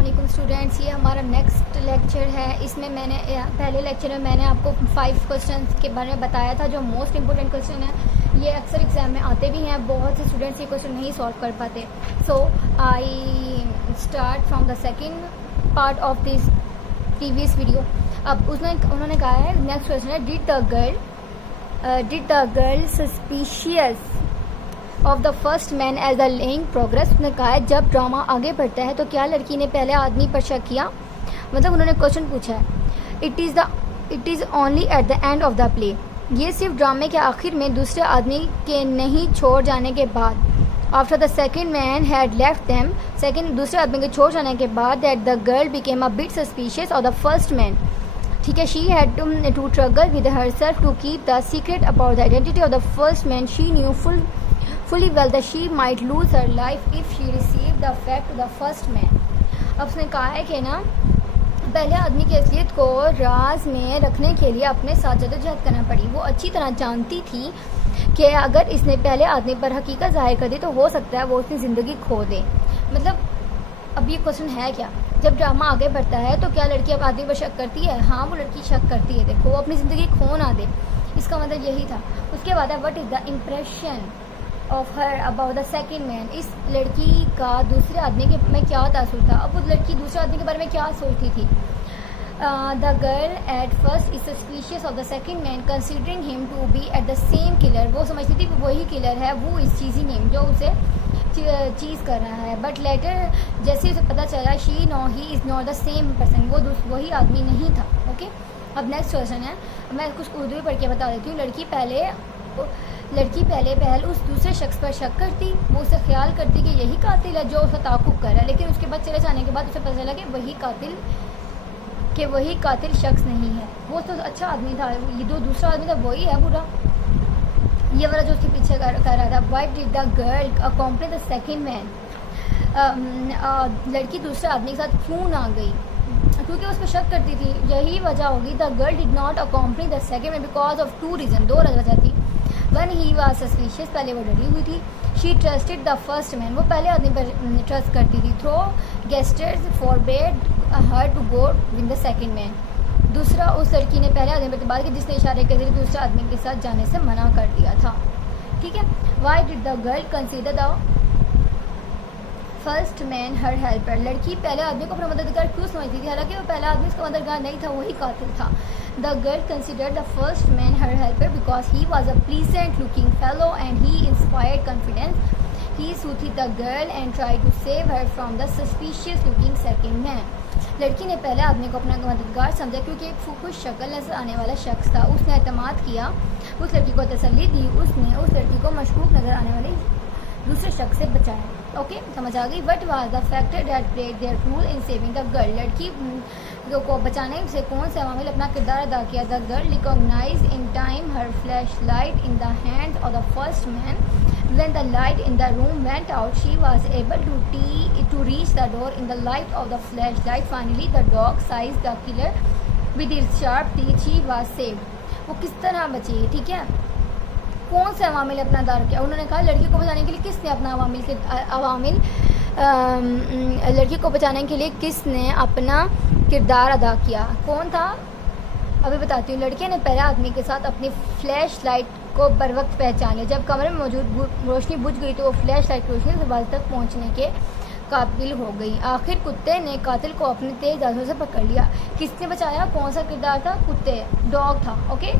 अस्सलाम वालेकुम स्टूडेंट्स, ये हमारा नेक्स्ट लेक्चर है। इसमें मैंने पहले लेक्चर में मैंने आपको 5 क्वेश्चंस के बारे में बताया था जो मोस्ट इंपॉर्टेंट क्वेश्चन है। ये अक्सर एग्जाम में आते भी हैं, बहुत से स्टूडेंट्स ये क्वेश्चन नहीं सॉल्व कर पाते। So I start from the second part of this previous video. अब उन्होंने कहा है, नेक्स्ट क्वेश्चन है, did the girl suspicious of the first man as the laying progress. उसने कहा है जब ड्रामा आगे बढ़ता है तो क्या लड़की ने पहले आदमी पर शक किया। मतलब उन्होंने क्वेश्चन पूछा है, it is only at the end of the play. ये सिर्फ ड्रामे के आखिर में दूसरे आदमी के नहीं छोड़ जाने के बाद, after the second man had left them, दूसरे आदमी के छोड़ जाने के बाद, that the girl became a bit suspicious of the first man. ठीक है, she had to struggle with herself to keep the secret about the identity of the first man. She knew fully well that she might lose her life if she received the fact to the first man। अब उसने कहा है कि ना पहले आदमी की असलियत को राज में रखने के लिए अपने साथ जद्दोजहद करना पड़ी। वो अच्छी तरह जानती थी कि अगर इसने पहले आदमी पर हकीकत जाहिर कर दी तो हो सकता है वो उसकी ज़िंदगी खो दे। मतलब अब ये क्वेश्चन है क्या, जब ड्रामा आगे बढ़ता है तो क्या लड़की अब आदमी पर शक करती है? हाँ, वो लड़की शक करती है। देखो, वो अपनी ज़िंदगी खो ना दे, इसका मतलब यही था। उसके बाद है, what is the impression of her about the second man. इस लड़की का दूसरे आदमी के में क्या तासुर था। अब उस लड़की दूसरे आदमी के बारे में क्या सोचती थी। The girl at first is suspicious of the second man considering him to be at the same killer. वो समझती थी कि वही किलर है, वो इस चीज़ी नेम जो उसे चीज़ कर रहा है। बट लेटर जैसे उसे पता चला, she know he is not the same person, वो वही आदमी नहीं था। ओके, अब नेक्स्ट क्वेश्चन है, मैं कुछ उर्दू में पढ़ के बता देती हूँ। लड़की पहल उस दूसरे शख्स पर शक करती, वो उसे ख्याल करती कि यही कातिल है जो उसका ताक़ुब कर रहा है, लेकिन उसके बाद चले जाने के बाद उसे पता चला कि वही कातिल शख्स नहीं है, वो तो अच्छा आदमी था, ये जो दूसरा आदमी था वही है बुरा। ये वाला जो उसके पीछे कर रहा था। Why did the girl अकॉम्पनी the second man. लड़की दूसरे आदमी के साथ क्यों ना गई? क्योंकि उस पर शक करती थी, यही वजह होगी। The girl did not अकॉम्पनी the second man because of 2 reason, 2 वजह थी। वन ही वाज सस्पिशियस, पहले वो डरी हुई थी। She trusted the first man, वो पहले आदमी पर ट्रस्ट करती थी। Through gestures forbade her to go with the second man. दूसरा, उस लड़की ने पहले आदमी पर एतबार किया जिसने इशारे के जरिए दूसरे आदमी के साथ जाने से मना कर दिया था। ठीक है, why did the girl consider the first man her helper. लड़की पहले आदमी को अपना मददगार क्यों समझती थी, हालांकि वो पहला आदमी उसका मददगार नहीं था, वही कातिल था। The girl considered the first man her helper because he was a pleasant-looking fellow and he inspired confidence. He soothed the girl and tried to save her from the suspicious-looking second man. लड़की ने पहले आदमी को अपना मददगार समझा क्योंकि एक खुश शक्ल नजर आने वाला शख्स था। उसने एतमाद किया, उस लड़की को तसल्ली दी, उसने उस लड़की को मशकूक नजर आने वाले दूसरे शख्स से बचाया। ओके, समझ आ गई। What was the factor that played their role in saving the girl. लड़की को बचाने से कौन से अवामिल अपना किरदार अदा किया। The girl recognize in time her flash light in the hand of the first man. When the light in the room went out she was able to reach the door in the light of the flash light. Finally the dog seized the killer with its sharp teeth she was saved. वो किस तरह बची? ठीक है, कौन से अवामिल अपना दार किया। उन्होंने कहा लड़की को बचाने के लिए किसने अपना लड़की को बचाने के लिए किसने अपना किरदार अदा किया। कौन था, अभी बताती हूँ। लड़के ने पहले आदमी के साथ अपनी फ्लैश लाइट को बर वक्त पहचान लिया। जब कमरे में मौजूद रोशनी बुझ गई तो वो फ्लैश लाइट की रोशनी से बाल तक पहुँचने के काबिल हो गई। आखिर कुत्ते ने कातिल को अपने तेज दांतों से पकड़ लिया। किसने बचाया? कौन सा किरदार था? कुत्ते, डॉग था। ओके,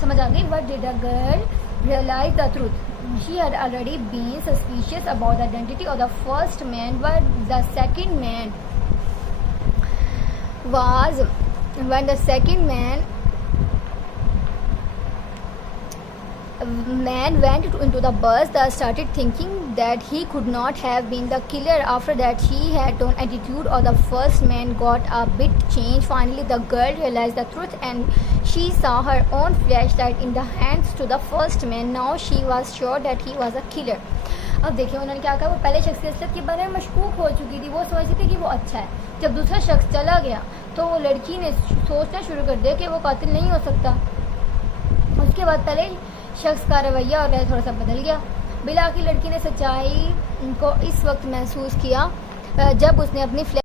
समझ आ गई। What did a girl realized the truth. She had already been suspicious about the identity of the first man, but the second man was when the second man went into the bus. They started thinking that he could not have been the killer. After that, she had tone attitude of the first man got a bit changed. Finally, the girl realized the truth and she saw her own flashlight in the hands to the first man. Now she was sure that he was a killer. अब देखिए उन्होंने क्या कहा, वो पहले शख्स की असलियत के बारे में मशकूक हो चुकी थी। वो समझती थी कि वो अच्छा है। जब दूसरा शख्स चला गया तो वो लड़की ने सोचना शुरू कर दिया कि वो कातिल नहीं हो सकता। उसके बाद पहले शख्स का रवैया और थोड़ा सा बदल गया। बिलाखिर लड़की ने सच्चाई को इस वक्त महसूस किया जब उसने अपनी